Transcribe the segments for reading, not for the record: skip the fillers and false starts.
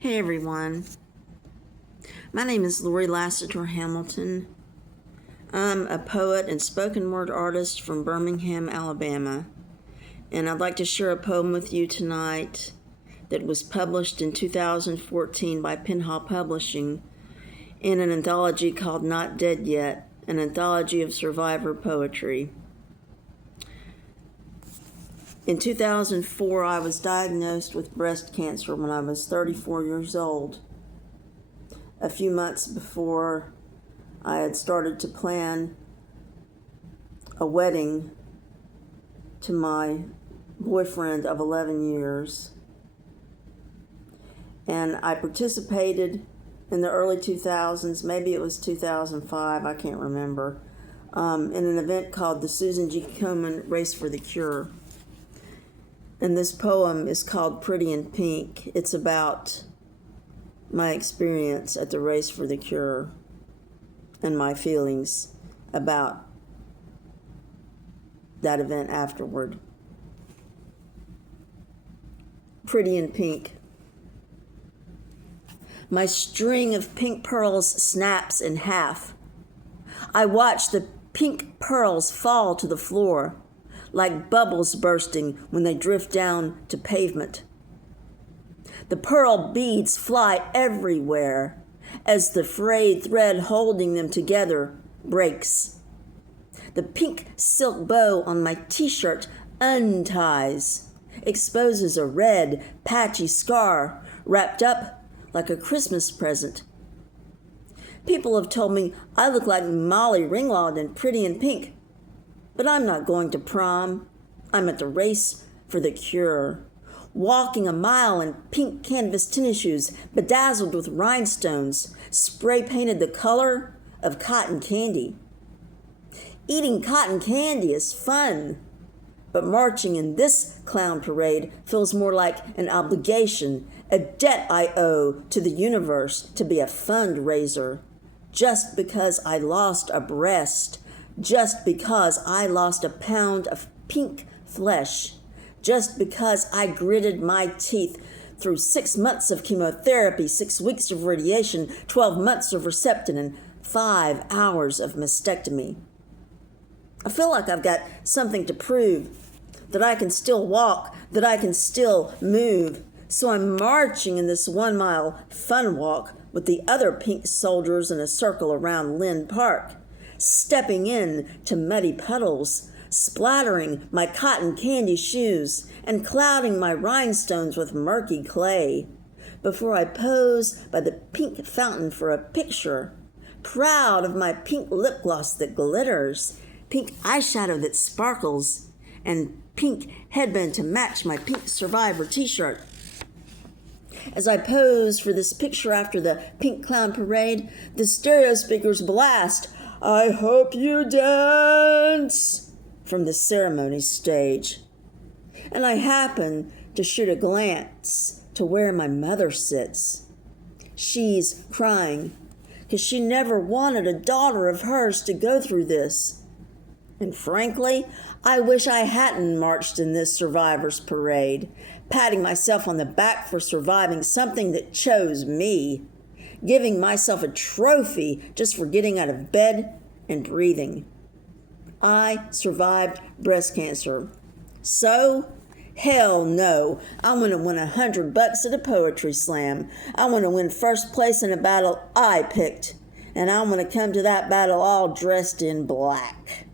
Hey everyone, my name is Lori Lassiter Hamilton. I'm a poet and spoken word artist from Birmingham, Alabama, and I'd like to share a poem with you tonight that was published in 2014 by Penhall Publishing in an anthology called Not Dead Yet, an anthology of survivor poetry. In 2004, I was diagnosed with breast cancer when I was 34 years old. A few months before I had started to plan a wedding to my boyfriend of 11 years. And I participated in the early 2000s, maybe it was 2005, I can't remember, in an event called the Susan G. Komen Race for the Cure. And this poem is called Pretty in Pink. It's about my experience at the Race for the Cure and my feelings about that event afterward. Pretty in Pink. My string of pink pearls snaps in half. I watch the pink pearls fall to the floor, like bubbles bursting when they drift down to pavement. The pearl beads fly everywhere as the frayed thread holding them together breaks. The pink silk bow on my t-shirt unties, exposes a red, patchy scar wrapped up like a Christmas present. People have told me I look like Molly Ringwald in Pretty in Pink, but I'm not going to prom. I'm at the Race for the Cure, walking a mile in pink canvas tennis shoes bedazzled with rhinestones, spray-painted the color of cotton candy. Eating cotton candy is fun, but marching in this clown parade feels more like an obligation, a debt I owe to the universe to be a fundraiser. Just because I lost a breast, just because I lost a pound of pink flesh, just because I gritted my teeth through 6 months of chemotherapy, 6 weeks of radiation, 12 months of Herceptin, and 5 hours of mastectomy. I feel like I've got something to prove, that I can still walk, that I can still move. So I'm marching in this 1 mile fun walk with the other pink soldiers in a circle around Lynn Park, stepping in to muddy puddles, splattering my cotton candy shoes and clouding my rhinestones with murky clay, before I pose by the pink fountain for a picture, proud of my pink lip gloss that glitters, pink eyeshadow that sparkles, and pink headband to match my pink Survivor t-shirt. As I pose for this picture after the pink clown parade, the stereo speakers blast, "I hope you dance," from the ceremony stage. And I happen to shoot a glance to where my mother sits. She's crying because she never wanted a daughter of hers to go through this. And frankly, I wish I hadn't marched in this survivor's parade, patting myself on the back for surviving something that chose me, giving myself a trophy just for getting out of bed and breathing. I survived breast cancer. So, hell no, I want to win $100 at a poetry slam. I want to win first place in a battle I picked. And I want to come to that battle all dressed in black.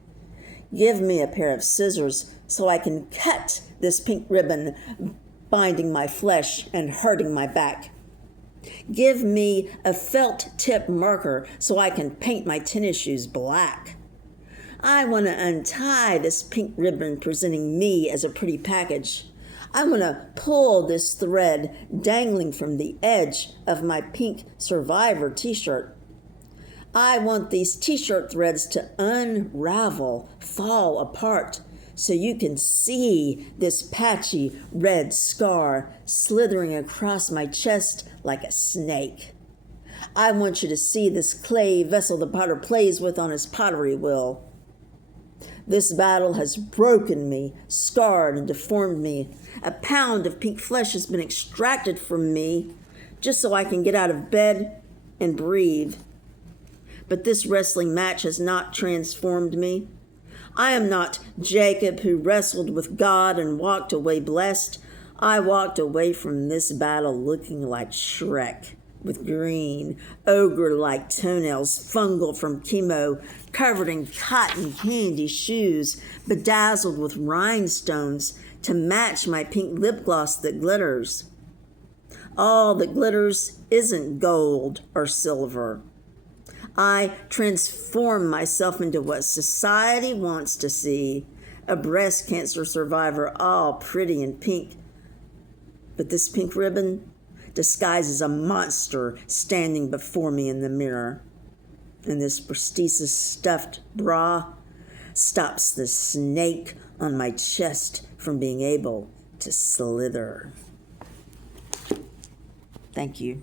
Give me a pair of scissors so I can cut this pink ribbon binding my flesh and hurting my back. Give me a felt tip marker so I can paint my tennis shoes black. I want to untie this pink ribbon presenting me as a pretty package. I want to pull this thread dangling from the edge of my pink Survivor t-shirt. I want these t-shirt threads to unravel, fall apart, so you can see this patchy red scar slithering across my chest like a snake. I want you to see this clay vessel the potter plays with on his pottery wheel. This battle has broken me, scarred and deformed me. A pound of pink flesh has been extracted from me just so I can get out of bed and breathe. But this wrestling match has not transformed me. I am not Jacob who wrestled with God and walked away blessed. I walked away from this battle looking like Shrek, with green, ogre-like toenails, fungal from chemo, covered in cotton candy shoes, bedazzled with rhinestones to match my pink lip gloss that glitters. All that glitters isn't gold or silver. I transform myself into what society wants to see, a breast cancer survivor all pretty and pink. But this pink ribbon disguises a monster standing before me in the mirror. And this prosthesis stuffed bra stops the snake on my chest from being able to slither. Thank you.